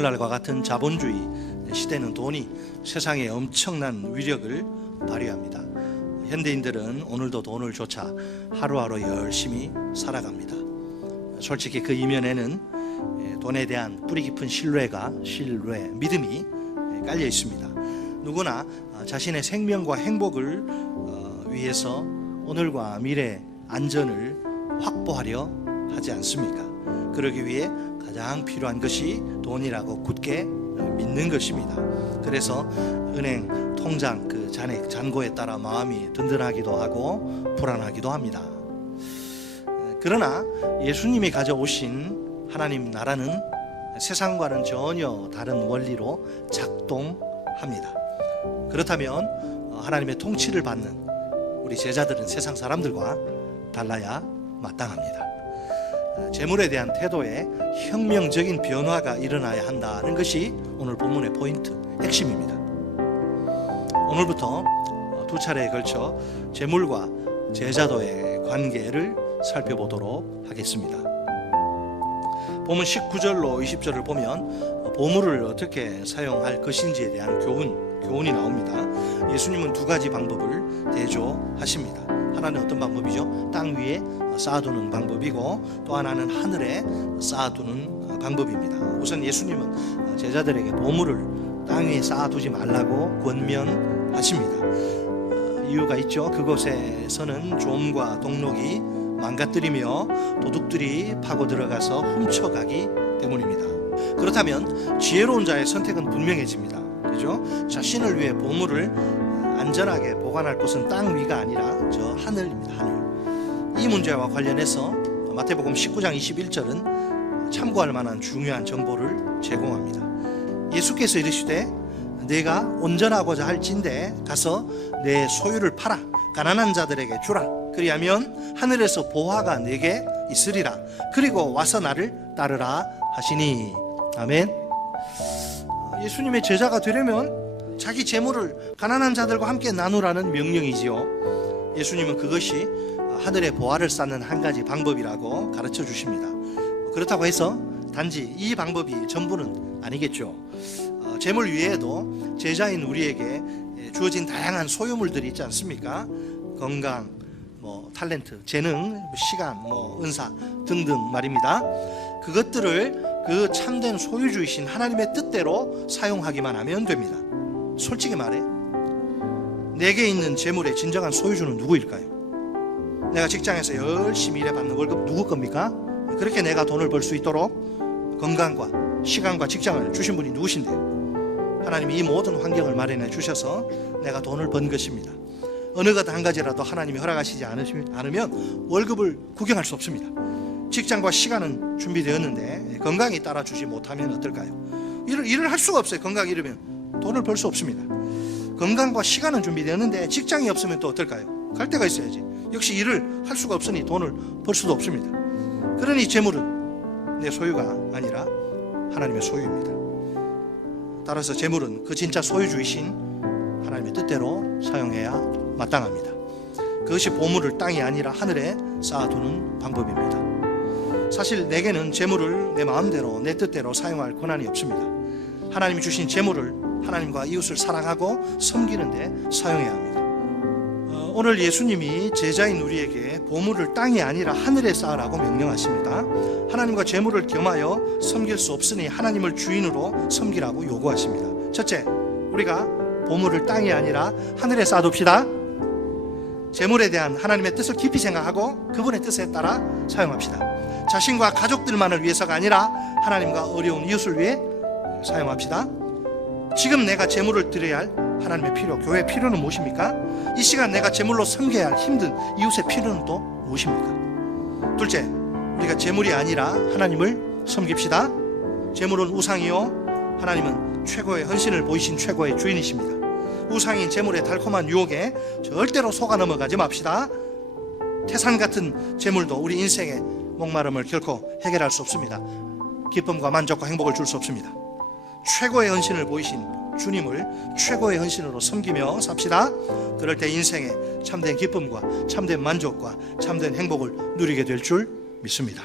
오늘날과 같은 자본주의 시대는 돈이 세상에 엄청난 위력을 발휘합니다. 현대인들은 오늘도 돈을 쫓아 하루하루 열심히 살아갑니다. 솔직히 그 이면에는 돈에 대한 뿌리 깊은 신뢰, 믿음이 깔려 있습니다. 누구나 자신의 생명과 행복을 위해서 오늘과 미래 안전을 확보하려 하지 않습니까? 그러기 위해 가장 필요한 것이 돈이라고 굳게 믿는 것입니다. 그래서 은행 통장 그 잔액 잔고에 따라 마음이 든든하기도 하고 불안하기도 합니다. 그러나 예수님이 가져오신 하나님 나라는 세상과는 전혀 다른 원리로 작동합니다. 그렇다면 하나님의 통치를 받는 우리 제자들은 세상 사람들과 달라야 마땅합니다. 재물에 대한 태도에 혁명적인 변화가 일어나야 한다는 것이 오늘 본문의 포인트, 핵심입니다. 오늘부터 두 차례에 걸쳐 재물과 제자도의 관계를 살펴보도록 하겠습니다. 본문 19절로 20절을 보면 보물을 어떻게 사용할 것인지에 대한 교훈이 나옵니다. 예수님은 두 가지 방법을 대조하십니다. 하나는 어떤 방법이죠? 땅 위에 쌓아두는 방법이고 또 하나는 하늘에 쌓아두는 방법입니다. 우선 예수님은 제자들에게 보물을 땅 위에 쌓아두지 말라고 권면하십니다. 이유가 있죠. 그곳에서는 좀과 동록이 망가뜨리며 도둑들이 파고 들어가서 훔쳐가기 때문입니다. 그렇다면 지혜로운 자의 선택은 분명해집니다. 그죠? 자신을 위해 보물을 안전하게 보관할 곳은 땅 위가 아니라 저 하늘입니다. 하늘. 이 문제와 관련해서 마태복음 19장 21절은 참고할 만한 중요한 정보를 제공합니다. 예수께서 이르시되 내가 온전하고자 할진대 가서 내 소유를 팔아 가난한 자들에게 주라. 그리하면 하늘에서 보화가 내게 있으리라. 그리고 와서 나를 따르라 하시니. 아멘. 예수님의 제자가 되려면 자기 재물을 가난한 자들과 함께 나누라는 명령이지요. 예수님은 그것이 하늘의 보화를 쌓는 한 가지 방법이라고 가르쳐 주십니다. 그렇다고 해서 단지 이 방법이 전부는 아니겠죠. 재물 외에도 제자인 우리에게 주어진 다양한 소유물들이 있지 않습니까? 건강, 탤런트, 재능, 시간, 은사 등등 말입니다. 그것들을 그 참된 소유주이신 하나님의 뜻대로 사용하기만 하면 됩니다. 솔직히 말해, 내게 있는 재물의 진정한 소유주는 누구일까요? 내가 직장에서 열심히 일해 받는 월급 누구 겁니까? 그렇게 내가 돈을 벌 수 있도록 건강과 시간과 직장을 주신 분이 누구신데요? 하나님이 이 모든 환경을 마련해 주셔서 내가 돈을 번 것입니다. 어느 것 한 가지라도 하나님이 허락하시지 않으면 월급을 구경할 수 없습니다. 직장과 시간은 준비되었는데 건강이 따라주지 못하면 어떨까요? 일을 할 수가 없어요. 건강이 이러면 돈을 벌 수 없습니다. 건강과 시간은 준비되었는데 직장이 없으면 또 어떨까요? 갈 데가 있어야지. 역시 일을 할 수가 없으니 돈을 벌 수도 없습니다. 그러니 재물은 내 소유가 아니라 하나님의 소유입니다. 따라서 재물은 그 진짜 소유주이신 하나님의 뜻대로 사용해야 마땅합니다. 그것이 보물을 땅이 아니라 하늘에 쌓아두는 방법입니다. 사실 내게는 재물을 내 마음대로 내 뜻대로 사용할 권한이 없습니다. 하나님이 주신 재물을 하나님과 이웃을 사랑하고 섬기는 데 사용해야 합니다. 오늘 예수님이 제자인 우리에게 보물을 땅이 아니라 하늘에 쌓으라고 명령하십니다. 하나님과 재물을 겸하여 섬길 수 없으니 하나님을 주인으로 섬기라고 요구하십니다. 첫째, 우리가 보물을 땅이 아니라 하늘에 쌓아둡시다. 재물에 대한 하나님의 뜻을 깊이 생각하고 그분의 뜻에 따라 사용합시다. 자신과 가족들만을 위해서가 아니라 하나님과 어려운 이웃을 위해 사용합시다. 지금 내가 재물을 드려야 할 하나님의 필요, 교회의 필요는 무엇입니까? 이 시간 내가 재물로 섬겨야 할 힘든 이웃의 필요는 또 무엇입니까? 둘째, 우리가 재물이 아니라 하나님을 섬깁시다. 재물은 우상이요, 하나님은 최고의 헌신을 보이신 최고의 주인이십니다. 우상인 재물의 달콤한 유혹에 절대로 속아 넘어가지 맙시다. 태산 같은 재물도 우리 인생의 목마름을 결코 해결할 수 없습니다. 기쁨과 만족과 행복을 줄 수 없습니다. 최고의 헌신을 보이신 주님을 최고의 헌신으로 섬기며 삽시다. 그럴 때 인생에 참된 기쁨과 참된 만족과 참된 행복을 누리게 될 줄 믿습니다.